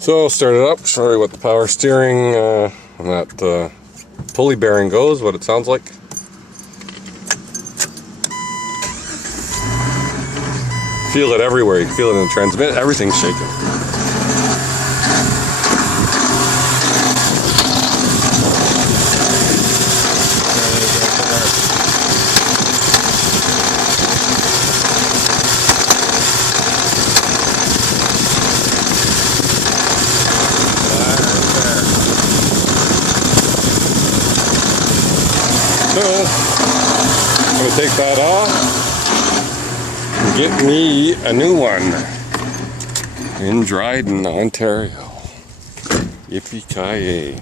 So I'll start it up, show you what the power steering and that pulley bearing goes, what it sounds like. Feel it everywhere, you can feel it in the transmit, everything's shaking. So, I'm going to take that off and get me a new one in Dryden, Ontario. Yippee-ki-yay.